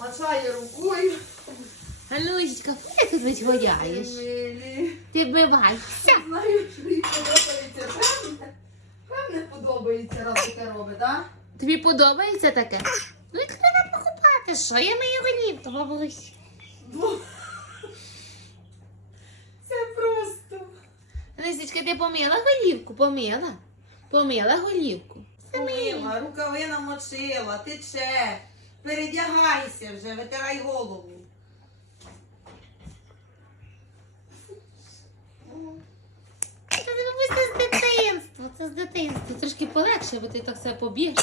Мачає рукою. Галюсечка, куди ти тут? Милі. Ти вбивайся. Знаю, що їй подобається. Певне, певне подобається, раз таке робить, так? Тобі подобається таке? Ну відкрила покупати, що я мою голівку, бабусь. Бо... Це просто. Лисичка, ти помила голівку? Помила? Помила голівку. Помила, рукави намочила, тече. Передягайся вже, витирай голову. Це бабусь, з дитинства, це з дитинства. Трошки полегше, бо ти так все побіж.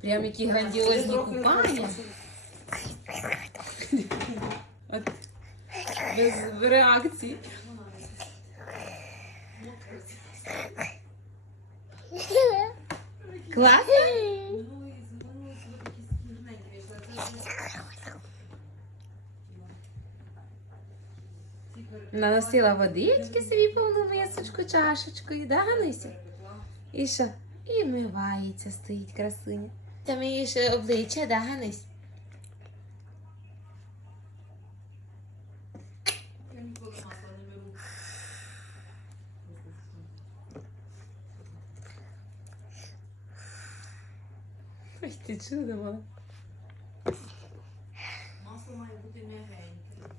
Прям які грандіозні купання. От, без реакції. Класно? Наносила водички собі повну мисочку, чашечкою, да, Гануся? І що? І вмивається, стоїть красиня. Та мені ще обличчя, да, Ганусь? Я ніколи масла не беру. Ой, ти чудо. Масло має бути м'ягеньке.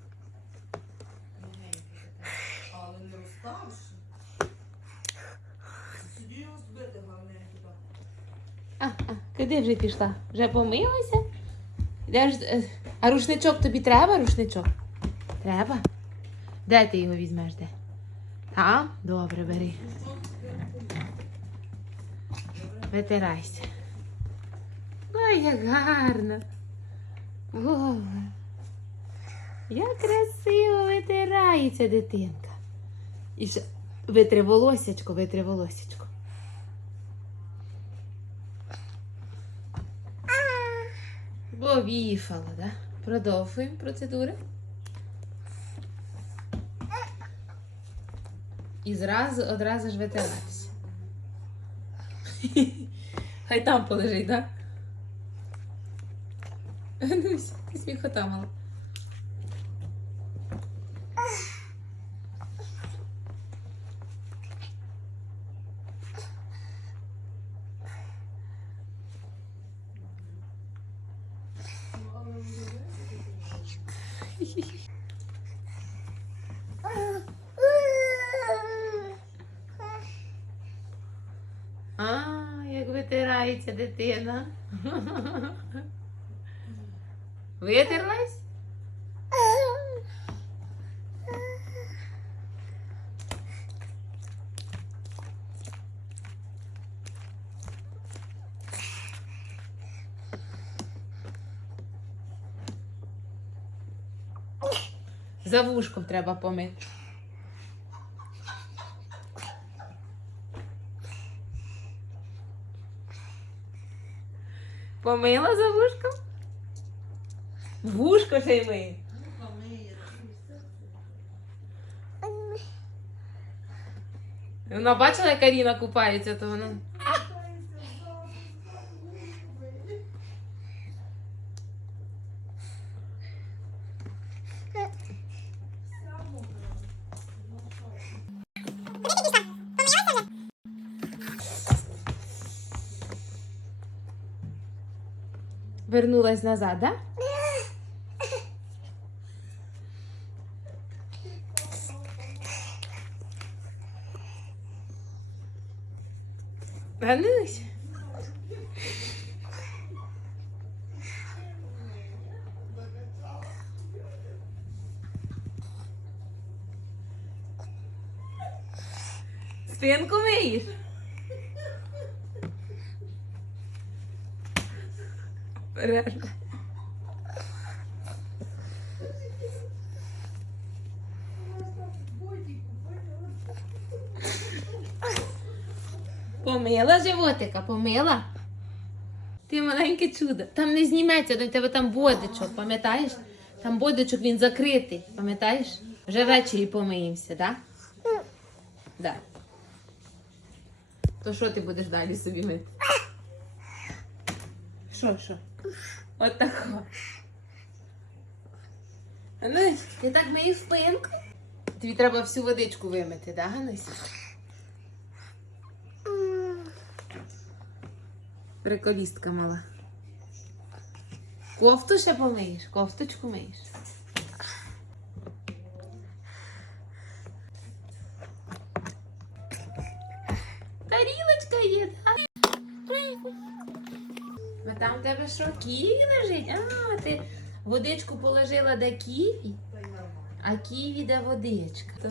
М'ягеньке таке. Але не розставши. Сиді його збити гарненько так. А, а, куди вже пішла? Вже помилася? Де ж, е, а рушничок тобі треба, рушничок? Треба? Де ти його візьмеш? Де? Там? Добре, бери. Витирайся. Ой, як гарно. Вова. Як красиво витирається дитинка. І ще витри волосячко, витри волосячко. Повіфала, да? Продовжуємо процедури. І зразу одразу ж витиратися. Хай там полежить, так? Да? Нусь, ти сміхота мала. А, як витирається дитина. Витерлась? За вушком треба помити. Помила за вушком? Вушко миє. Вона бачила, як Аріна купається, то вона. Вернулась назад, да? Ганусь. Спинку миєш? Реально. Помила животика, помила. Ти маленьке чудо. Там не зніметься, до тебе там бодичок, пам'ятаєш? Там бодичок він закритий, пам'ятаєш? Вже ввечері помиємося, так? Да? Да. То що ти будеш далі собі мити? Що, що? От тако. Ну, ти так миєш спинку? Тобі треба всю водичку вимити, да, Гануся? Приколістка мала. Кофту ще помиєш? Кофточку миєш? Тарілочка є, так? Там в тебе що, ківі лежить? А, ти водичку положила де ківі, а ківі де водичка.